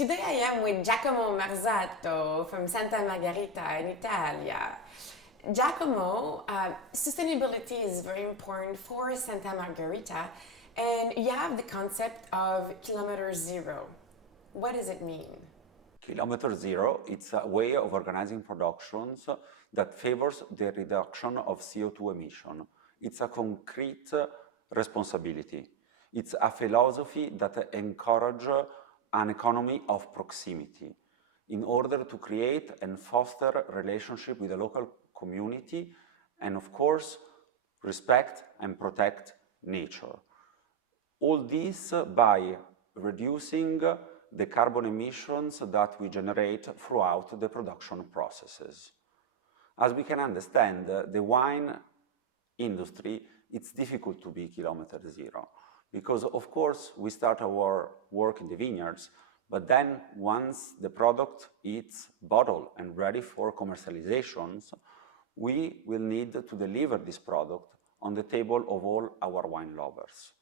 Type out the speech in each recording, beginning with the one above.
Today I am with Giacomo Marzotto from Santa Margherita in Italia. Giacomo, sustainability is very important for Santa Margherita, and you have the concept of kilometer zero. What does it mean? Kilometer zero, it's a way of organizing productions that favors the reduction of CO2 emission. It's a concrete responsibility. It's a philosophy that encourages an economy of proximity in order to create and foster relationship with the local community and, of course, respect and protect nature. All this by reducing the carbon emissions that we generate throughout the production processes. As we can understand, the wine industry, it's difficult to be kilometer zero because, of course, we start our work in the vineyards, but then once the product is bottled and ready for commercializations, we will need to deliver this product on the table of all our wine lovers.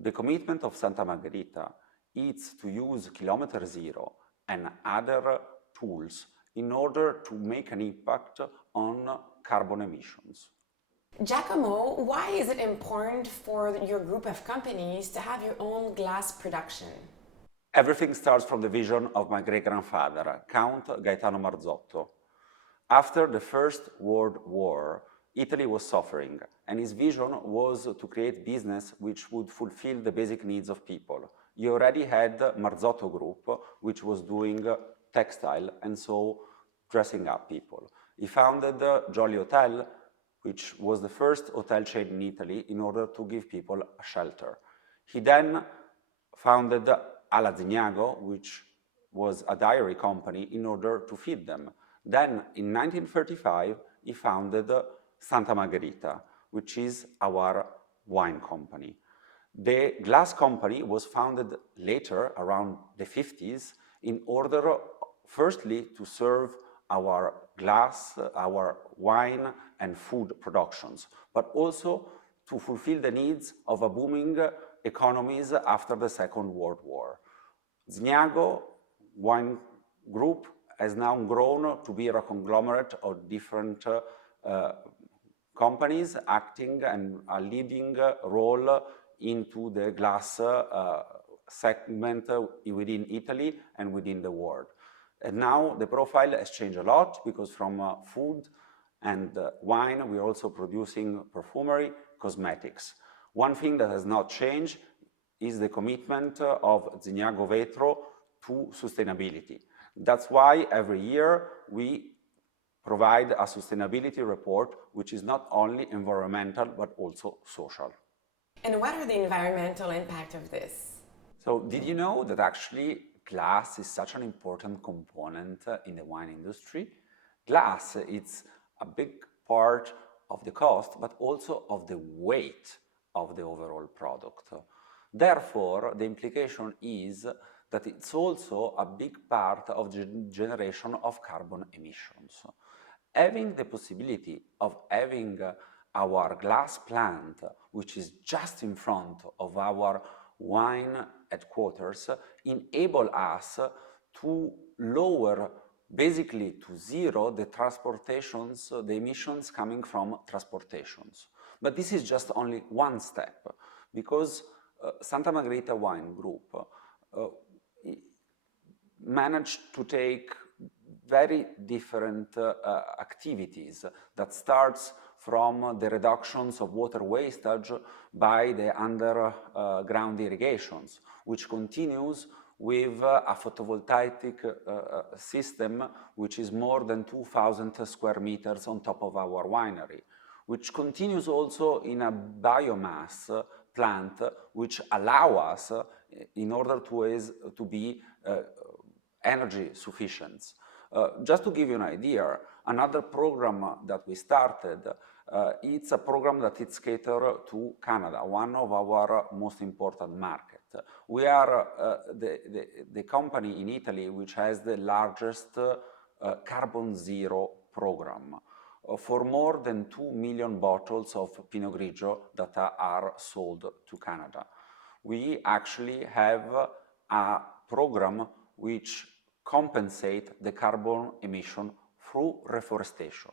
The commitment of Santa Margherita is to use kilometer zero and other tools in order to make an impact on carbon emissions. Giacomo, why is it important for your group of companies to have your own glass production? Everything starts from the vision of my great-grandfather, Count Gaetano Marzotto. After the First World War, Italy was suffering, and his vision was to create business which would fulfill the basic needs of people. He already had Marzotto Group, which was doing textile and so dressing up people. He founded Jolly Hotel, which was the first hotel chain in Italy in order to give people a shelter. He then founded Alla Zignago, which was a dairy company, in order to feed them. Then, in 1935, he founded Santa Margherita, which is our wine company. The glass company was founded later, around the 50s, in order, firstly, to serve our glass, our wine and food productions, but also to fulfill the needs of a booming economies after the Second World War. Zignago Wine Group has now grown to be a conglomerate of different companies acting and a leading role into the glass segment within Italy and within the world. And now the profile has changed a lot because from food and wine, we're also producing perfumery, cosmetics. One thing that has not changed is the commitment of Zignago Vetro to sustainability. That's why every year we provide a sustainability report, which is not only environmental, but also social. And what are the environmental impact of this? So did you know that actually glass is such an important component in the wine industry? Glass, it's a big part of the cost, but also of the weight of the overall product. Therefore, the implication is that it's also a big part of the generation of carbon emissions. Having the possibility of having our glass plant, which is just in front of our wine headquarters, enable us to lower basically to zero the the emissions coming from transportations. But this is just only one step, because Santa Margherita Wine Group managed to take very different activities that starts from the reductions of water wastage by the underground irrigations, which continues with a photovoltaic system which is more than 2,000 square meters on top of our winery, which continues also in a biomass plant which allow us in order to be energy sufficient. Just to give you an idea, another program that we started, it's a program that is catered to Canada, one of our most important markets. We are the company in Italy which has the largest carbon zero program for more than 2 million bottles of Pinot Grigio that are sold to Canada. We actually have a program which compensate the carbon emission through reforestation.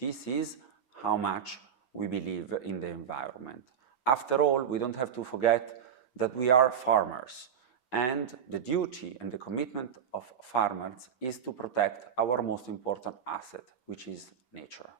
This is how much we believe in the environment. After all, we don't have to forget that we are farmers, and the duty and the commitment of farmers is to protect our most important asset, which is nature.